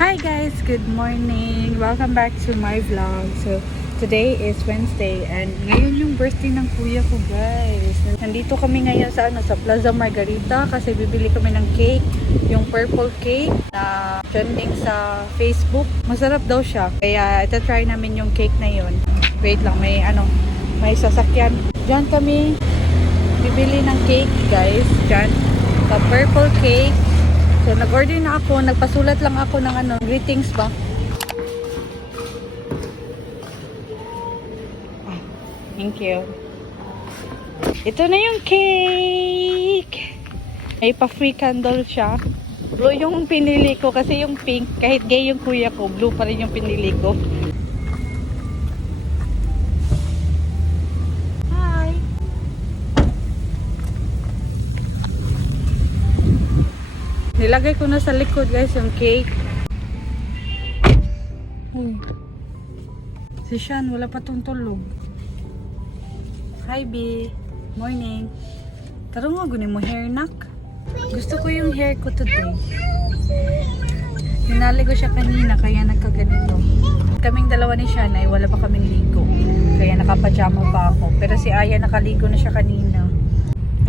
Hi guys, good morning. Welcome back to my vlog. So today is Wednesday and ngayon yung birthday ng kuya ko, guys. Nandito kami ngayon sa Plaza Margarita kasi bibili kami ng cake, yung purple cake na trending sa Facebook. Masarap daw siya. Kaya ita-try namin yung cake na yun. Wait lang, may sasakyan. Diyan kami bibili ng cake, guys. Diyan, sa purple cake. So, nag-order na ako. Nagpasulat lang ako ng greetings ba? Thank you. Ito na yung cake. May pa-free candle siya. Blue yung pinili ko kasi yung pink, kahit gay yung kuya ko, blue pa rin yung pinili ko. Nilagay ko na sa likod, guys, yung cake. Si Sean, wala pa tong tulog. Hi, B. Morning. Tarong nga, gunin mo hair, nak. Gusto ko yung hair ko today. Hinali ko siya kanina, kaya nagkaganito. Kaming dalawa ni Sean ay wala pa kaming ligo. Kaya nakapajama pa ako. Pero si Aya nakaligo na siya kanina.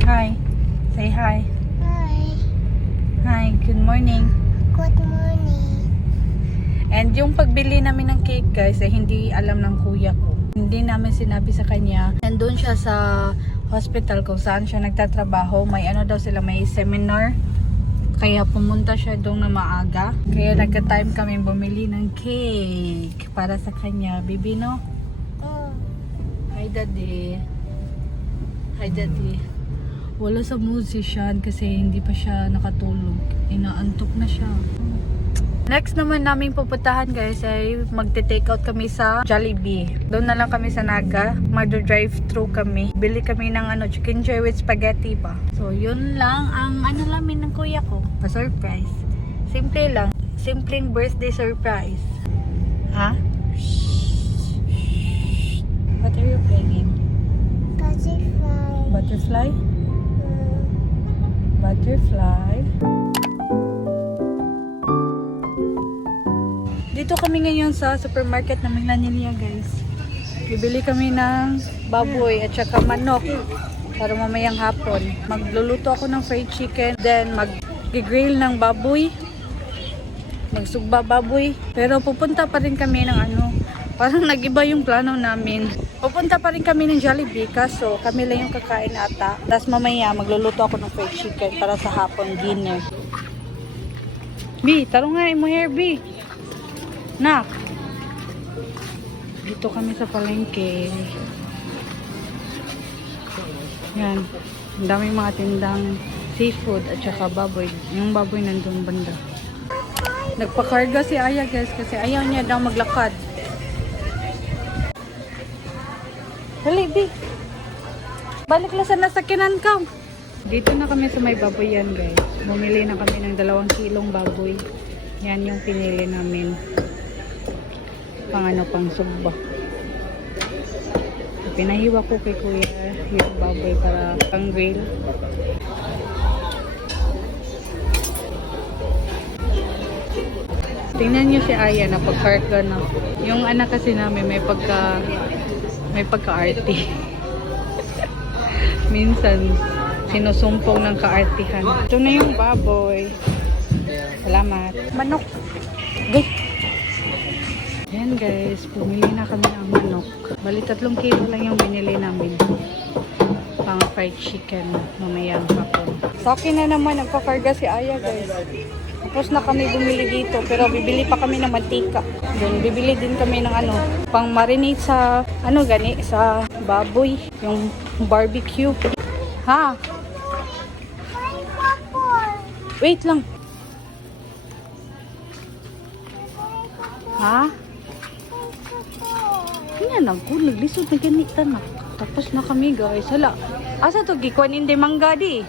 Hi. Say hi. Hi, good morning. Good morning. And yung pagbili namin ng cake, guys, ay hindi alam ng kuya ko. Hindi namin sinabi sa kanya. Nandun siya sa hospital kung saan siya nagtatrabaho. May daw sila, may seminar. Kaya pumunta siya doon na maaga. Kaya nagka-time kami bumili ng cake para sa kanya. Bibi, no? Hi, Daddy. Hi, Daddy. Wala sa mood si Sean kasi hindi pa siya nakatulog. Inaantok na siya. Next naman namin pupuntahan, guys, ay magte-take out kami sa Jollibee. Doon na lang kami sa Naga. Mag-drive-thru kami. Bili kami ng chicken joy with spaghetti pa. So, yun lang ang namin ng kuya ko. Pa-surprise. Simple lang. Simpleng birthday surprise. Ha? What are you playing? Butterfly. Butterfly? Butterfly. Dito kami ngayon sa supermarket na Milanilia, guys. Bibili kami ng baboy at saka manok para mamayang hapon. Magluluto ako ng fried chicken, then mag-grill ng baboy. Magsugba baboy. Pero pupunta pa rin kami ng parang nag-iba yung plano namin. Pupunta pa rin kami ng Jollibee, kaso kami lang yung kakain ata. Tapos mamaya magluluto ako ng fried chicken para sa hapon dinner. B, tarong nga mo hair, B. Nak. Dito kami sa palengke. Yan. Ang daming mga tindang seafood at saka baboy. Yung baboy nandun banda. Nagpakarga si Aya, guys, kasi ayaw niya daw maglakad. Dali, B. Balik lang sa nasakyanan ka. Dito na kami sa may baboy yan, guys. Bumili na kami ng 2 kilong baboy. Yan yung pinili namin. Pang sugba. Pinahiwa ko kay kuya yung baboy para pang grill. Tingnan nyo si Aya na pagkarga na. Yung anak kasi namin may pagka-arty. Minsan, sinusumpong ng kaartihan. Ito na yung baboy. Salamat. Manok. Okay. Yan, guys. Pumili na kami ng manok. Bali 3 kilo lang yung binili namin. Pang fried chicken. Mamayang hapon. Sa akin na naman, nagpakarga si Aya, guys. Tapos na kami bumili dito, pero bibili pa kami ng mantika. Then bibili din kami ng pang marinate sa sa baboy, yung barbecue. Ha? Wait lang. Ha? Yan ako, naglisod na ganita na. Tapos na kami, guys. Hala. Asa to gikuan hindi mangga di?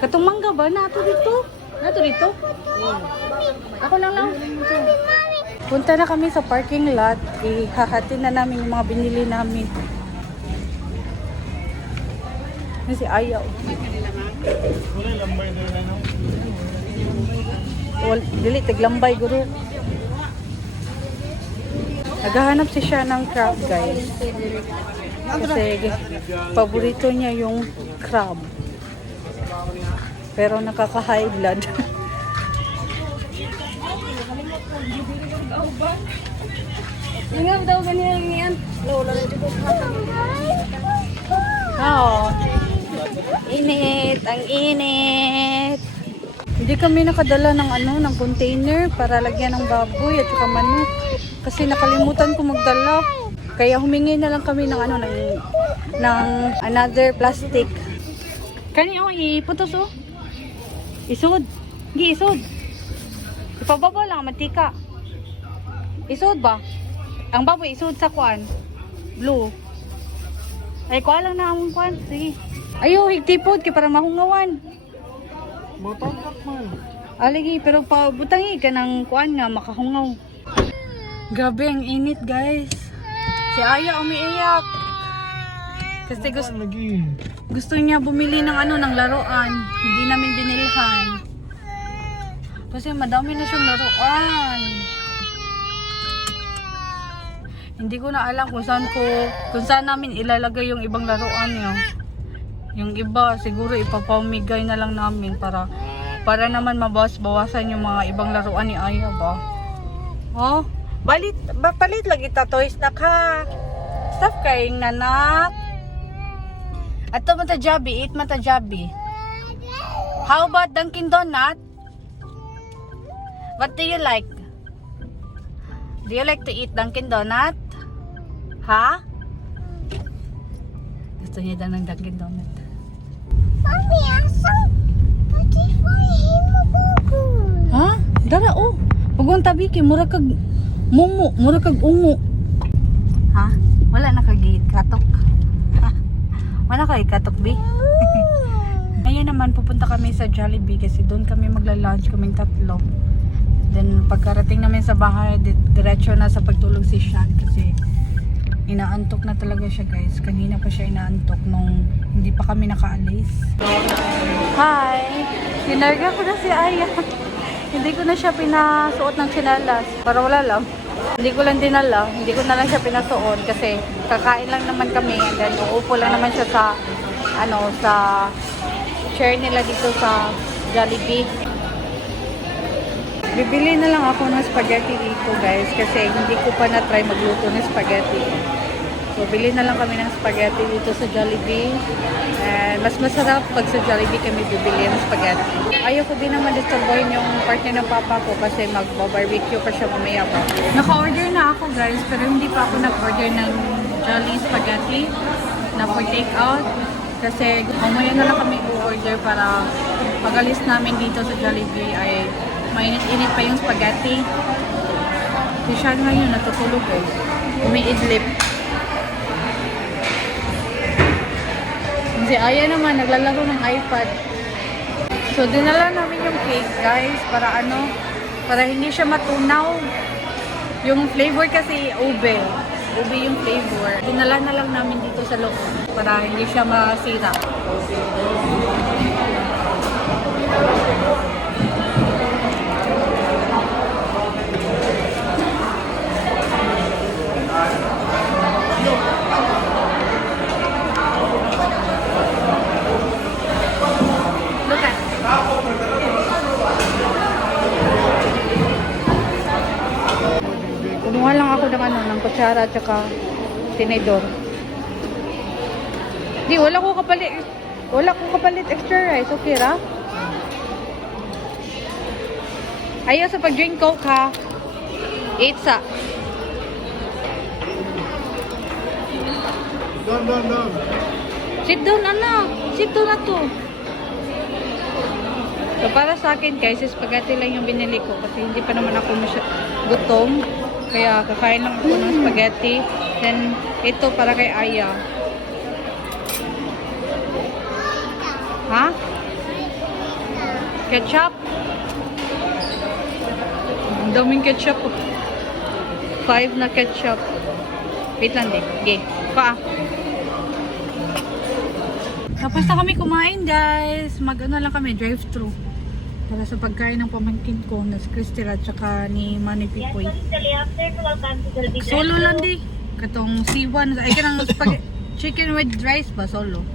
Katong mangga ba? Nato dito? Nato dito? Ako lang lang. Punta na kami sa parking lot. Ihahatin na namin yung mga binili namin. Kasi ayaw. Dili, tiglambay, guro. Naghahanap siya ng crab, guys. Kasi paborito niya yung crab. Pero nakaka-high blood. Ingam daw ganyan yan. Lola na dito. Oo. Init, ang init. Hindi kami nakadala ng ng container para lagyan ng baboy at saka manok. Kasi nakalimutan ko magdala. Kaya humingi na lang kami ng ng another plastic. Kani iputos oh. Isod. Gi isod. Ipababa lang mantika. Isod ba? Ang baboy isod sa kwan. Blue. Ay kuha lang na among kwan. Sige. Ayo higtipod kay para mahungawan. Matangkap man. Aligi, pero pabutangi ka ng kuan nga makahungaw. Grabe ang init, guys. Si Aya umiiyak. Kasi gusto niya bumili ng ng laruan. Hindi namin binilhan. Kasi madami na siyang laruan. Hindi ko na alam kung saan namin ilalagay yung ibang laruan niya. Yung iba siguro ipapamigay na lang namin para naman mabawas-bawasan yung mga ibang laruan ni Aya ba. Oh, palit lagi ta toys na ka. Stop crying nanak. Ato mata Jabi, eat mata Jabi. How about Dunkin Donut? What do you like? Do you like to eat Dunkin Donut? Ha? Gusto niya daw ng Dunkin Donut. Mommy, asam. Pati magugo. Ha? Dara oh. Pagwang tabi kay mura kag mumu, mura kag ungo. Ha? Wala na kag katok. Ha? Wala kay katok bi. Ngayon naman pupunta kami sa Jollibee kasi doon kami magla-lunch kaming tatlo. Then pagkarating namin sa bahay, diretso na sa pagtulog si Sean kasi inaantok na talaga siya, guys. Kanina pa siya inaantok nung hindi pa kami nakaalis. Hi! Sinarga ko na si Aya. Hindi ko na siya pinasuot ng tsinelas. Para wala lang. Hindi ko lang dinala. Hindi ko na lang siya pinasuot kasi kakain lang naman kami. And then uupo lang naman siya sa sa chair nila dito sa Jollibee. Bibili na lang ako ng spaghetti dito, guys, kasi hindi ko pa na-try magluto ng spaghetti. So, bili na lang kami ng spaghetti dito sa Jollibee. And mas masarap pag sa Jollibee kami bibili ng spaghetti. Ayoko din naman disturbohin yung partner ng papa ko kasi mag-barbecue pa siya mamaya pa. Naka-order na ako, guys, pero hindi pa ako nag-order ng Jolly spaghetti na for take-out. Kasi mamaya na lang kami i-order para pag-alis namin dito sa Jollibee ay mainit-init pa yung spaghetti. Si Sean ngayon natutulog eh. Umiidlip. Si Aya naman naglalaro ng iPad. So dinala namin yung cake, guys, para hindi siya matunaw. Yung flavor kasi ube. Ube yung flavor. Dinala na lang namin dito sa loob para hindi siya masira. Kumuha lang ako ng kutsara at saka tinidor. Wala ko kapalit extra rice. Okay ra? Ayaw sa pag-drink Coke ha. 8 sa. Down. Sit down, anak. Sit down na to. So, para sa akin, guys, spaghetti lang yung binili ko kasi hindi pa naman ako gutom. Kaya, kakain lang ako ng spaghetti. Then, ito para kay Aya. Ha? Ketchup? Ang daming ketchup. 5 na ketchup. Wait lang din. Okay. Tapos na kami kumain, guys. Mag-ano lang kami, drive-thru. Para sa pagkain ng pamangkin ko, na si Crystal at saka ni Manny Pipoy. Solo lang di. Katong C1. Ay, kanang chicken with rice ba? Solo.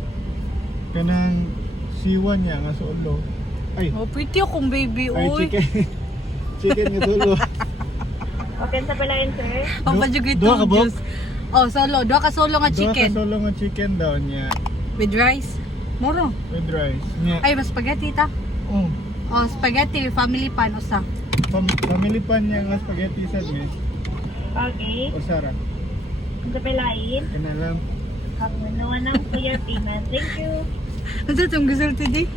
Kanang siwan niya nga sa ulo. Ay, Oh, pretty akong baby, ay oy. chicken. Chicken nga sa ulo. Okay sa palain, sir. Ang Do- badyo duha ka, itong Bob? juice. Oh, solo. Doha ka solo nga Doha chicken. ka solo nga chicken daw niya With rice. Moro. with rice. Niya. Ay, mas spaghetti ta. Oh, Oh, spaghetti, family pan, usa. family pan niya nga spaghetti sad niya. Okay. O Sara. Sa palain. Kanalang. Nawa ng for your payment. Thank you. Ano sa itong gusto today?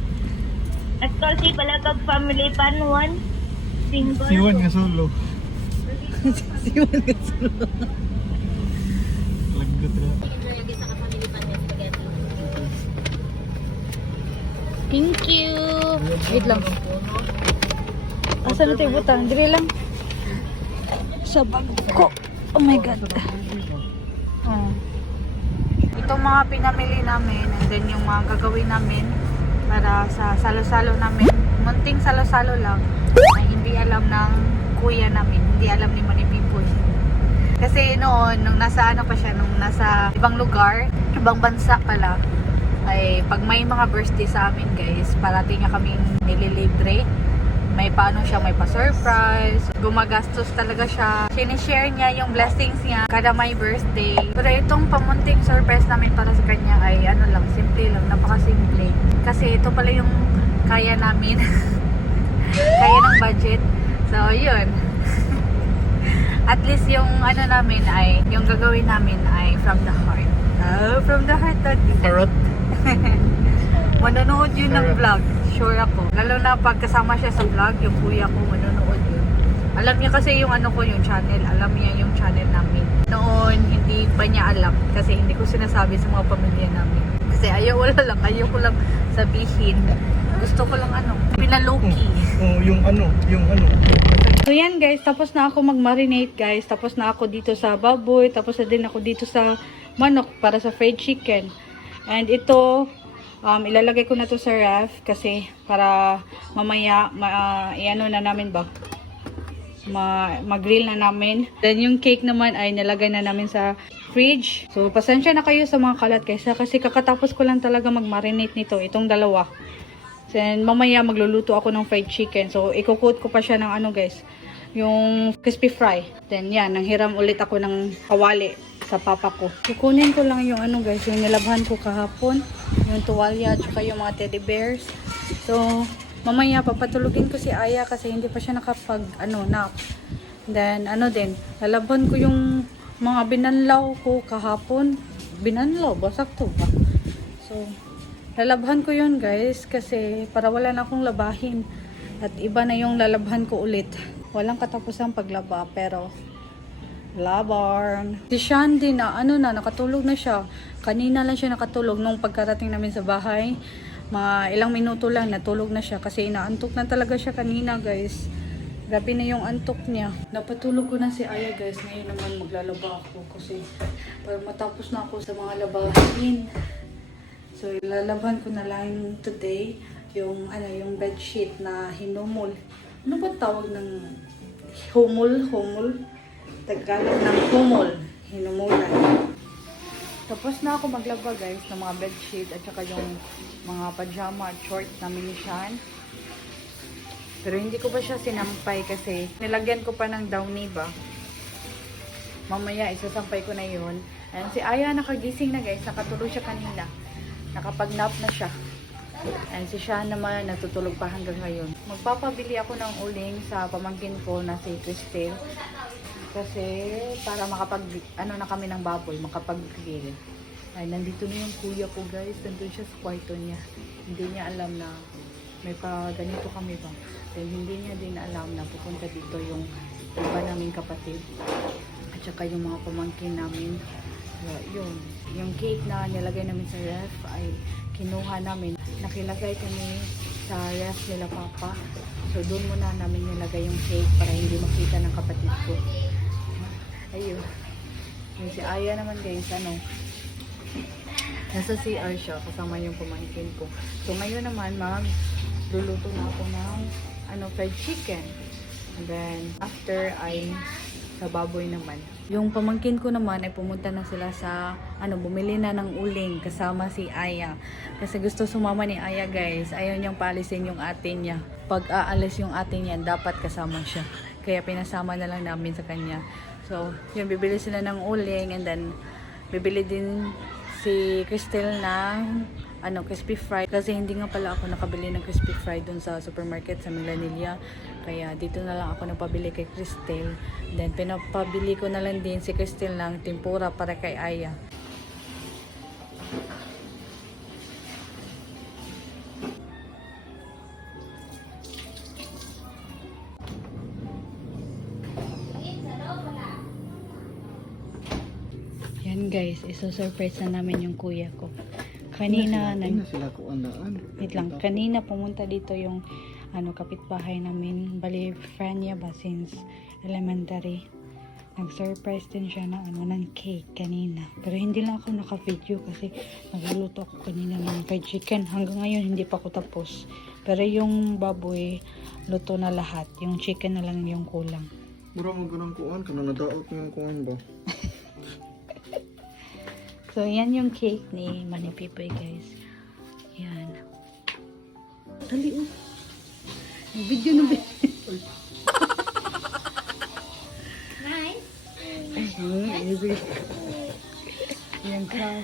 At kasi pala kag family pan one. Single. Siwan nga solo. Siwan ka solo. Lagot ra. Thank you. Wait lang. Asa na tayo butang? Dire lang. Sa bag ko. Oh my God. Oh. Itong mga pinamili namin and then yung mga gagawin namin para sa salo-salo namin. Munting salo-salo lang ay hindi alam ng kuya namin. Hindi alam ni Manny Pipoy. Kasi noon, nung nasa ano pa siya, nung nasa ibang lugar, ibang bansa pala, ay pag may mga birthday sa amin guys, parating niya kaming nililibre. May paano siya, may pa-surprise, gumagastos talaga siya. Sinishare niya yung blessings niya kada may birthday. Pero itong pamunting surprise namin para sa kanya ay ano lang, simple lang, napaka-simple. Kasi ito pala yung kaya namin. Kaya ng budget. So, yun. At least yung ano namin ay, yung gagawin namin ay from the heart. Oh, from the heart. Parrot. Manonood yun ng vlog. Sure ako. Lalo na pag kasama siya sa vlog, yung kuya ko, manonood yun. Alam niya kasi yung ano ko, yung channel. Alam niya yung channel namin. Noon, hindi pa niya alam. Kasi hindi ko sinasabi sa mga pamilya namin. Kasi ayaw ko lang sabihin. Gusto ko lang ano, pinaloki. Oh, yung ano. So yan guys, tapos na ako mag-marinate guys. Tapos na ako dito sa baboy. Tapos na din ako dito sa manok para sa fried chicken. And ito, ilalagay ko na to sa ref kasi para mamaya i-ano na namin ba? Mag-grill na namin. Then yung cake naman ay nilagay na namin sa fridge. So pasensya na kayo sa mga kalat kasi kakatapos ko lang talaga mag-marinate nito, itong dalawa. Then mamaya magluluto ako ng fried chicken. So iko-coat ko pa siya ng ano guys, yung crispy fry. Then yan, nanghiram ulit ako ng kawali sa papa ko. Kukunin ko lang yung ano guys, yung nilabhan ko kahapon, yung tuwalya at saka yung mga teddy bears. So mamaya papatulugin ko si Aya kasi hindi pa siya nakapag nap. Then ano din, lalabhan ko yung mga binanlaw ko kahapon. Binanlaw ba? Sakto ba? So lalabhan ko yun guys kasi para wala na akong labahin at iba na yung lalabhan ko ulit. Walang katapusang paglaba pero laban. Si Shandy na nakatulog na siya. Kanina lang siya nakatulog nung pagkarating namin sa bahay. Mga ilang minuto lang natulog na siya kasi inaantok na talaga siya kanina guys. Grabe na yung antok niya. Napatulog ko na si Aya guys. Ngayon naman maglalaba ako kasi para matapos na ako sa mga labahin. So, ilalabhan ko na lang today yung bedsheet na hinumol. Ano ba tawag ng humul? Tagalog ng humol. Hinumulan. Tapos na ako maglaba guys ng mga bedsheet at saka yung mga pajama at shorts na minisyan. Pero hindi ko pa siya sinampay kasi nilagyan ko pa ng downy ba. Mamaya isasampay ko na yun. And si Aya nakagising na guys. Nakatulog siya kanina. Nakapag-nap na siya. And si Sean naman natutulog pa hanggang ngayon. Magpapabili ako ng uling sa pamangkin ko na si Crystal. Kasi para na kami ng baboy, makapag-grill. Ay, nandito na yung kuya ko guys. Nandun siya sa kwarto niya. Hindi niya alam na may pa ganito kami ba. Then hindi niya din alam na pupunta dito yung iba naming kapatid. At saka yung mga pamangkin namin. Yung cake na nilagay namin sa ref ay kinuha namin. Nakilagay kami sa ref nila papa. So doon muna namin nilagay yung cake para hindi makita ng kapatid ko. Ayun. Yung si Aya naman guys, nasa CR siya kasama yung pamangkin ko. So ngayon naman luluto na ako ng fried chicken. And then, after ay sa baboy naman. Yung pamangkin ko naman ay pumunta na sila sa, bumili na ng uling kasama si Aya. Kasi gusto sumama ni Aya guys. Ayaw niyang paalisin yung ate niya. Pag aalis yung ate niya, dapat kasama siya. Kaya pinasama na lang namin sa kanya. So, yung bibili sila ng uling and then bibili din si Cristel ng crispy fry. Kasi hindi nga pala ako nakabili ng crispy fry dun sa supermarket sa Milanilla. Kaya dito na lang ako nagpabili kay Cristel. Then pinapabili ko na lang din si Cristel ng tempura para kay Aya. Yan guys, iso-surprise na namin yung kuya ko. Kanina, sila ko andaan. wait lang, kanina pumunta dito yung kapitbahay namin. Bali, friend niya ba since elementary. Nag-surprise din siya ng cake kanina. Pero hindi lang ako naka-video kasi nagluluto ako kanina ng fried chicken. Hanggang ngayon hindi pa ako tapos. Pero yung baboy, luto na lahat. Yung chicken na lang yung kulang. Mura mo ganang kuan, kanang nadaot mo yung kuan ba? So, yan yung cake ni Manny Pipoy, guys. Yan. Dali, oh. Video na ba? Nice. Yan ka.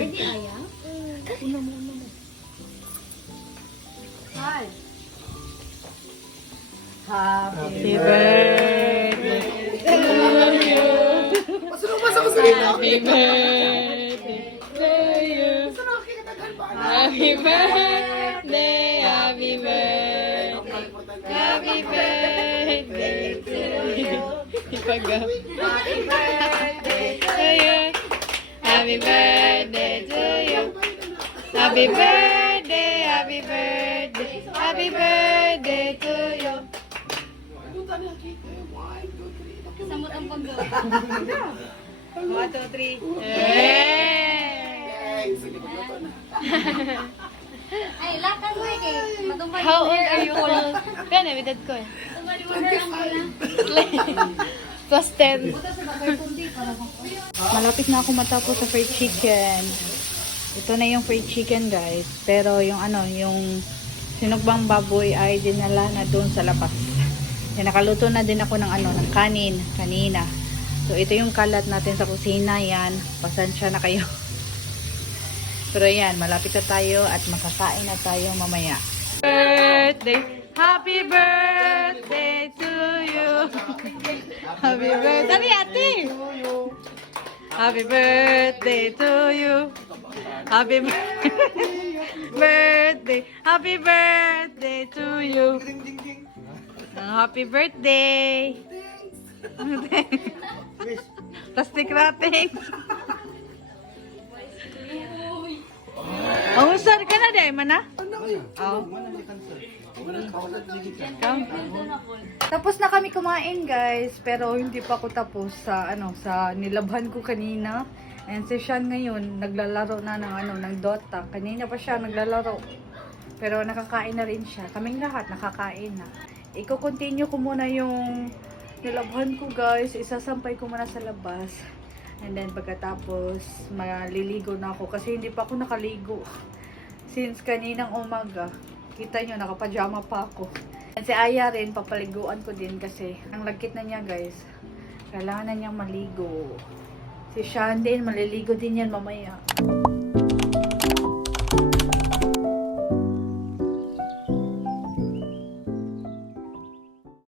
Birthday Aya? Una mo. Hi. Happy birthday to you. Happy birthday to you. Happy birthday, happy birthday. Happy birthday to you. Ipagaw. Happy birthday to you. Happy birthday to you. Happy birthday, happy birthday. Happy birthday to you. Samot ang paggawa. 1, 2, 3. Yay! Ay, lakas mo eh. Matumbay How old are you? Kaya edad ko eh. Tumbay mo na lang pala. Plus 10. Buta sa bagay kundi para Malapit na ako matapos sa fried chicken. Ito na yung fried chicken guys. Pero yung yung sinugbang baboy ay dinala na doon sa labas. Nakaluto na din ako ng ng kanin kanina. So ito yung kalat natin sa kusina yan. Pasensya na kayo. Pero yan, malapit na tayo at makakain na tayo mamaya. Birthday! Happy birthday to you! Happy birthday! Sabi ate! Happy birthday to you! Happy birthday! Happy birthday to you! Happy birthday! Plastic wrapping! Oh, sir ka na day, mana? Oh. Tapos na kami kumain, guys, pero hindi pa ako tapos sa sa nilabhan ko kanina. And si Sean ngayon naglalaro na ng Dota. Kanina pa siya naglalaro. Pero nakakain na rin siya. Kaming lahat nakakain na. Iko-continue ko muna yung nilabhan ko, guys. Isasampay ko muna sa labas. And then pagkatapos, maliligo na ako kasi hindi pa ako nakaligo. Since kaninang umaga, kita nyo, nakapajama pa ako. At si Aya rin, papaliguan ko din kasi ang lagkit na niya guys. Kailangan na niyang maligo. Si Sean din, maliligo din yan mamaya.